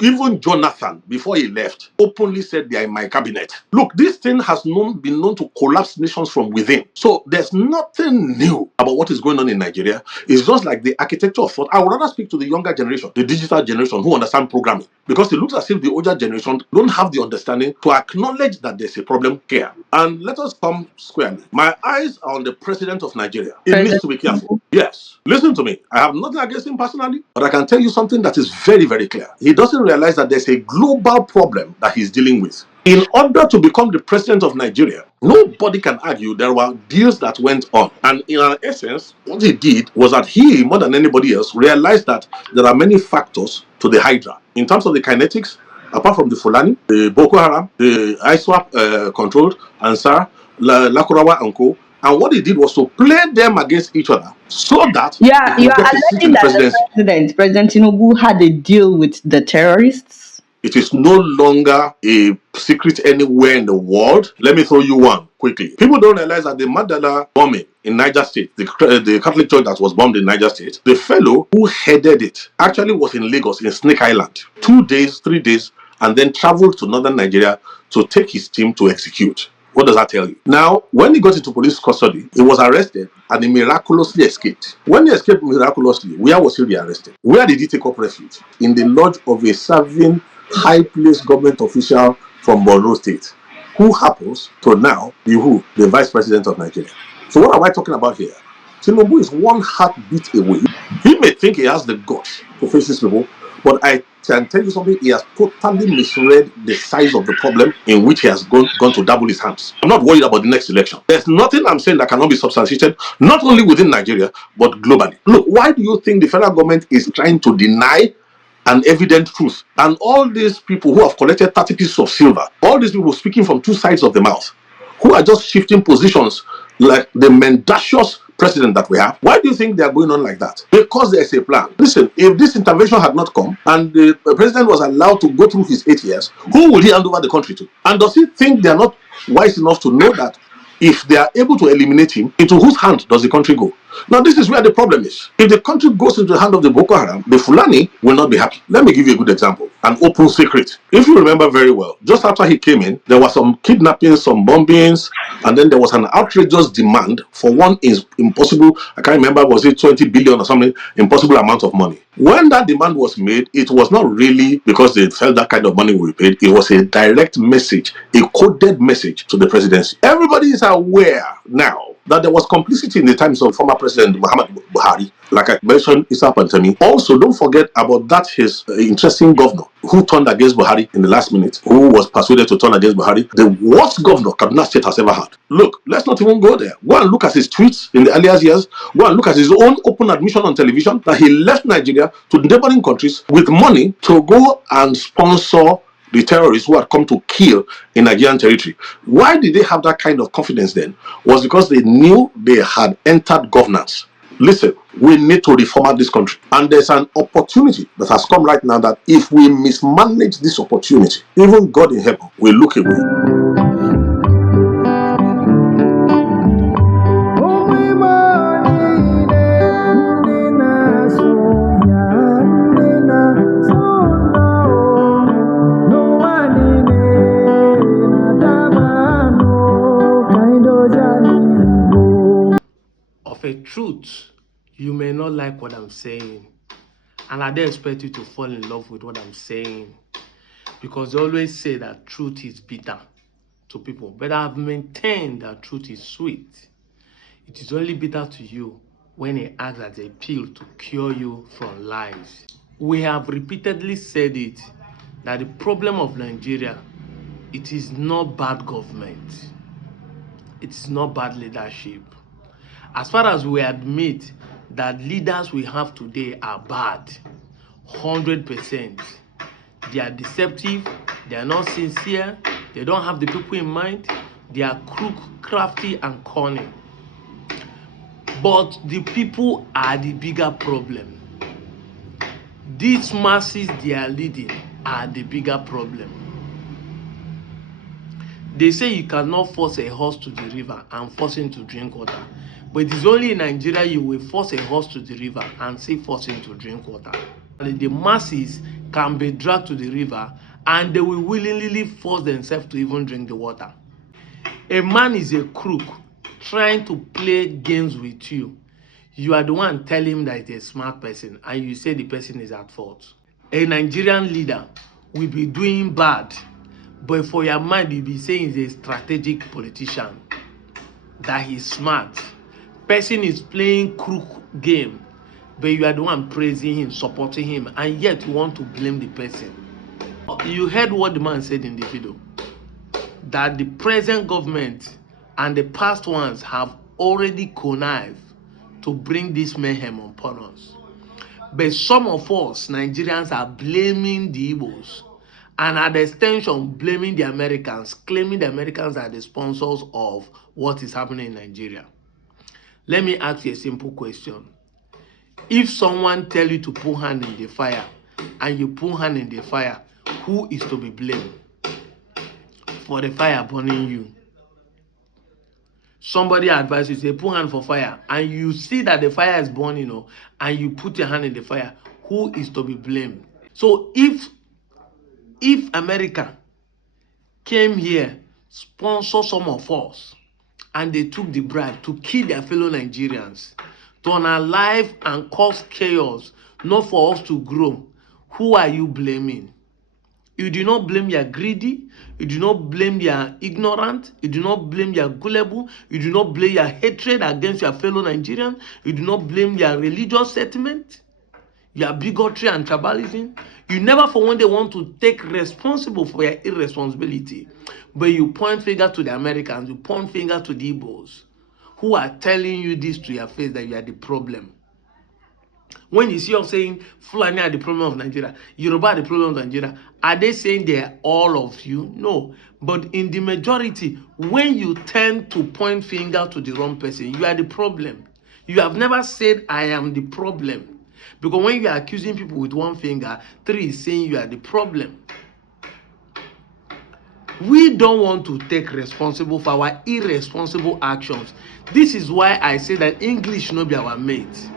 Even Jonathan, before he left, openly said they are in my cabinet. Look, this thing has been known to collapse nations from within. So there's nothing new about what is going on in Nigeria. It's just like the architecture of thought. I would rather speak to the younger generation, the digital generation, who understand programming. Because it looks as if the older generation don't have the understanding to acknowledge that there's a problem here. And let us come squarely. My eyes are on the president of Nigeria. It needs to be careful. Yes. Listen to me. I have nothing against him personally, but I can tell you something that is very, very clear. He doesn't realize that there's a global problem that he's dealing with. In order to become the president of Nigeria, nobody can argue there were deals that went on. And in essence, what he did was that he, more than anybody else, realized that there are many factors to the Hydra. In terms of the kinetics, apart from the Fulani, the Boko Haram, the ISWAP controlled, Ansar, Lakurawa and Co. And what he did was to play them against each other so that Yeah, he you could are get a seat alleging in the that the presidency. President Tinubu, had a deal with the terrorists. It is no longer a secret anywhere in the world. Let me throw you one quickly. People don't realize that the Mandela bombing in Niger State, the Catholic church that was bombed in Niger State, the fellow who headed it actually was in Lagos, in Snake Island. 2 days, 3 days, and then traveled to northern Nigeria to take his team to execute. What does that tell you? Now, when he got into police custody, he was arrested and he miraculously escaped. When he escaped miraculously, where was he rearrested? Where did he take up refuge? In the lodge of a serving high-placed government official from Borno State, who happens to now be who? The vice president of Nigeria. So what am I talking about here? Tinubu is one heartbeat away. He may think he has the guts to face these people, but I can tell you something, he has totally misread the size of the problem in which he has gone to double his hands. I'm not worried about the next election. There's nothing I'm saying that cannot be substantiated, not only within Nigeria, but globally. Look, why do you think the federal government is trying to deny an evident truth? And all these people who have collected 30 pieces of silver, all these people speaking from two sides of the mouth, who are just shifting positions like the mendacious president that we have. Why do you think they are going on like that? Because there's a plan. Listen, if this intervention had not come and the president was allowed to go through his 8 years, who will he hand over the country to? And does he think they are not wise enough to know that if they are able to eliminate him, into whose hand does the country go? Now, this is where the problem is. If the country goes into the hand of the Boko Haram, the Fulani will not be happy. Let me give you a good example. An open secret. If you remember very well, just after he came in, there was some kidnappings, some bombings, and then there was an outrageous demand for one impossible, I can't remember, was it 20 billion or something, impossible amount of money. When that demand was made, it was not really because they felt that kind of money will be paid. It was a direct message, a coded message to the presidency. Everybody is aware now that there was complicity in the times of former President Muhammad Buhari. Like I mentioned, Issa Pantami. Also, don't forget about that his interesting governor who turned against Buhari in the last minute, who was persuaded to turn against Buhari. The worst governor Kaduna State has ever had. Look, let's not even go there. Go and look at his tweets in the earlier years. Go and look at his own open admission on television that he left Nigeria to neighboring countries with money to go and sponsor the terrorists who had come to kill in Nigerian territory. Why did they have that kind of confidence then? Was because they knew they had entered governance. Listen, we need to reformat this country. And there's an opportunity that has come right now that if we mismanage this opportunity, even God in heaven will look away. Of a truth, you may not like what I'm saying, and I don't expect you to fall in love with what I'm saying, because they always say that truth is bitter to people, but I've maintained that truth is sweet. It is only bitter to you when it acts as a pill to cure you from lies. We have repeatedly said it, that the problem of Nigeria, it is not bad government, it is not bad leadership. As far as we admit that leaders we have today are bad, 100%, they are deceptive, they are not sincere, they don't have the people in mind, they are crook, crafty, and cunning. But the people are the bigger problem. These masses they are leading are the bigger problem. They say you cannot force a horse to the river and force him to drink water. But it is only in Nigeria you will force a horse to the river and say force him to drink water. And the masses can be dragged to the river and they will willingly force themselves to even drink the water. A man is a crook trying to play games with you. You are the one telling him that he's a smart person and you say the person is at fault. A Nigerian leader will be doing bad, but for your mind you'll be saying he's a strategic politician, that he's smart. Person is playing crook game, but you are the one praising him, supporting him, and yet you want to blame the person. You heard what the man said in the video, that the present government and the past ones have already connived to bring this mayhem upon us. But some of us Nigerians are blaming the Igbos and at the extension blaming the Americans, claiming the Americans are the sponsors of what is happening in Nigeria. Let me ask you a simple question. If someone tell you to put hand in the fire and you put hand in the fire, who is to be blamed for the fire burning you? Somebody advise you, say put hand for fire, and you see that the fire is burning, and you put your hand in the fire, who is to be blamed? So if America came here, sponsor some of us, and they took the bribe to kill their fellow Nigerians, to unalive and cause chaos, not for us to grow, who are you blaming? You do not blame your greedy. You do not blame your ignorant. You do not blame your gullible. You do not blame your hatred against your fellow Nigerians. You do not blame your religious sentiment, your bigotry and tribalism. You never for one day want to take responsible for your irresponsibility. But you point finger to the Americans. You point finger to the Igbos who are telling you this to your face, that you are the problem. When you see us saying Fulani are the problem of Nigeria, Yoruba are the problem of Nigeria, are they saying they are all of you? No. But in the majority, when you tend to point finger to the wrong person, you are the problem. You have never said, I am the problem. Because when you are accusing people with one finger, three is saying you are the problem. We don't want to take responsible for our irresponsible actions. This is why I say that English should not be our mate.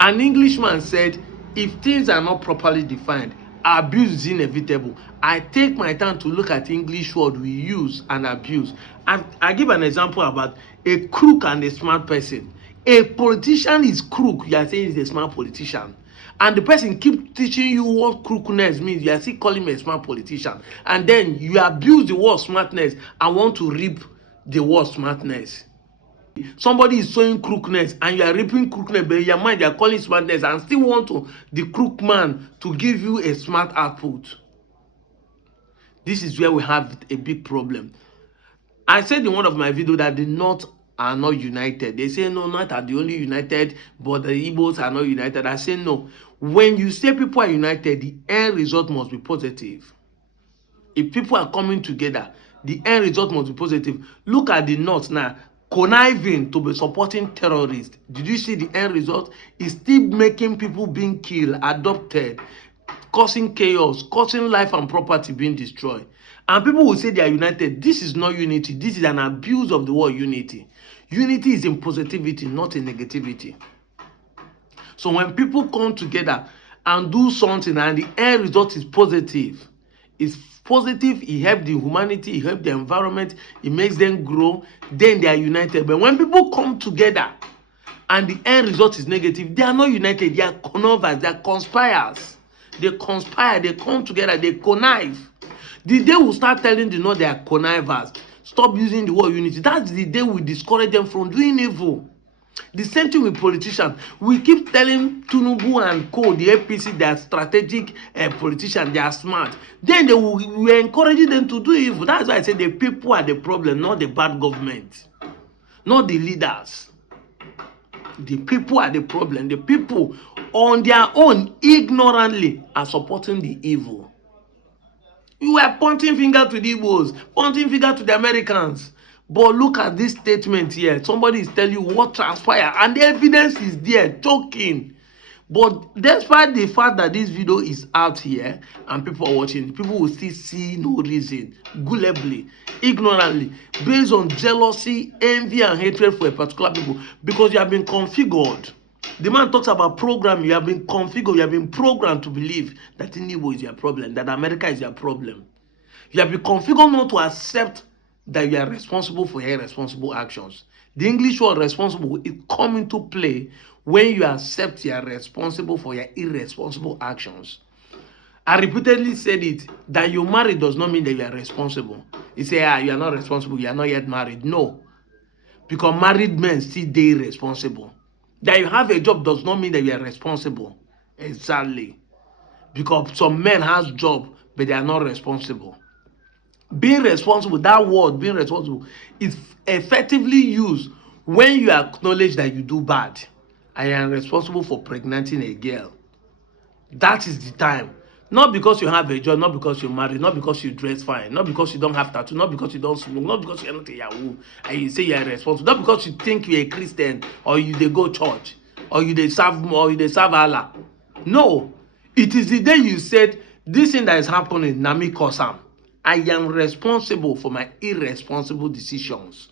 An Englishman said, if things are not properly defined, abuse is inevitable. I take my time to look at English word we use and abuse. And I give an example about a crook and a smart person. A politician is crook, you are saying he's a smart politician. And the person keep teaching you what crookedness means, you are still calling him a smart politician. And then you abuse the word smartness and want to reap the word smartness. Somebody is sowing crookedness and you are reaping crookedness, but in your mind you are calling smartness and still want the crook man to give you a smart output. This is where we have a big problem. I said in one of my videos that the North are not united. They say no, North are the only united, but the Igbos are not united. I say no. When you say people are united, the end result must be positive. If people are coming together, the end result must be positive. Look at the North now, conniving to be supporting terrorists. Did you see the end result? It's still making people being killed, adopted, causing chaos, causing life and property being destroyed. And people will say they are united. This is not unity. This is an abuse of the word unity. Unity is in positivity, not in negativity. So when people come together and do something and the end result is positive, it's positive, it helps the humanity, it helps the environment, it makes them grow, then they are united. But when people come together and the end result is negative, they are not united, they are connivers, they are conspirators. They conspire, they come together, they connive. The day we start telling the North they are connivers, stop using the word unity, that's the day we discourage them from doing evil. The same thing with politicians. We keep telling Tinubu and co, the APC, they are strategic politicians, they are smart. Then we're encouraging them to do evil. That's why I say the people are the problem, not the bad government, not the leaders. The people are the problem. The people on their own, ignorantly, are supporting the evil. You are pointing finger to the Igbos, pointing finger to the Americans. But look at this statement here. Somebody is telling you what transpired, and the evidence is there, talking. But despite the fact that this video is out here and people are watching, people will still see no reason, gullibly, ignorantly, based on jealousy, envy, and hatred for a particular people, because you have been configured The man talks about program. You have been configured, you have been programmed to believe that Igbo is your problem, that America is your problem. You have been configured not to accept that you are responsible for your irresponsible actions. The English word responsible is come into play when you accept you are responsible for your irresponsible actions. I repeatedly said it, that you married does not mean that you are responsible. You say, you are not responsible, you are not yet married. No, because married men still dey irresponsible. That you have a job does not mean that you are responsible. Exactly. Because some men has job, but they are not responsible. Being responsible, that word, being responsible, is effectively used when you acknowledge that you do bad. I am responsible for pregnanting a girl. That is the time. Not because you have a job, not because you're married, not because you dress fine, not because you don't have tattoo, not because you don't smoke, not because you're not a Yahoo and you say you're responsible, not because you think you're a Christian or you they go church or you they serve Allah. No, it is the day you said this thing that is happening, Nami Kosam. I am responsible for my irresponsible decisions.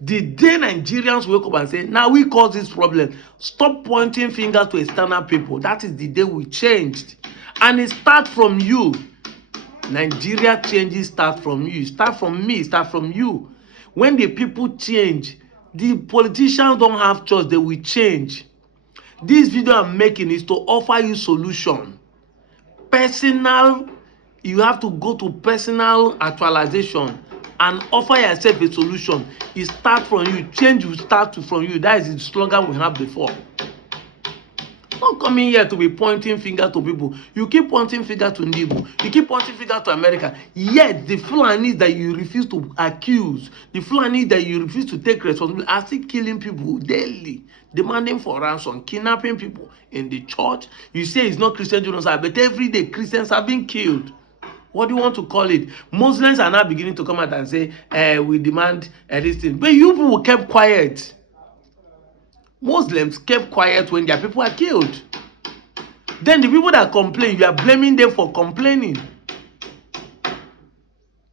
The day Nigerians wake up and say, now we cause this problem, stop pointing fingers to external people. That is the day we changed. And it starts from you. Nigeria changes start from you. Start from me, start from you. When the people change, the politicians don't have choice, they will change. This video I'm making is to offer you solution. Personal, you have to go to personal actualization and offer yourself a solution. It starts from you. Change will start from you. That is the slogan we have before. Not coming here to be pointing finger to people. You keep pointing finger to Ndibo. You keep pointing finger to America. Yet the Fulanis that you refuse to accuse, the Fulanis that you refuse to take responsibility, are still killing people daily, demanding for ransom, kidnapping people in the church. You say it's not Christian genocide, but every day Christians are being killed. What do you want to call it? Muslims are now beginning to come out and say, we demand this thing. But you people kept quiet. Muslims kept quiet when their people are killed. Then the people that complain, you are blaming them for complaining.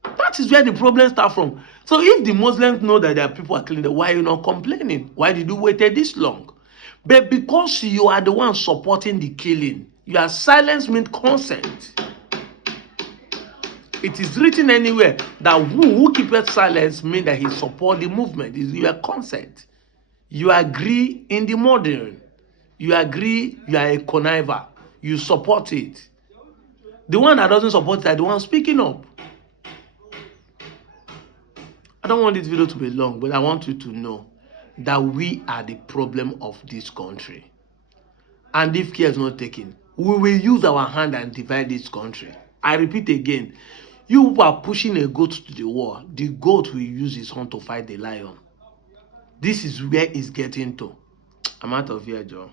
That is where the problem starts from. So if the Muslims know that their people are killing them, why are you not complaining? Why did you wait this long? But because you are the one supporting the killing, your silence means consent. It is written anywhere that who keepeth silence means that he support the movement. Is your consent. You agree in the modern. You agree you are a conniver. You support it. The one that doesn't support it are the one speaking up. I don't want this video to be long, but I want you to know that we are the problem of this country. And if care is not taken, we will use our hand and divide this country. I repeat again, you are pushing a goat to the wall. The goat will use his horn to fight the lion. This is where it's getting to. I'm out of here, Joe.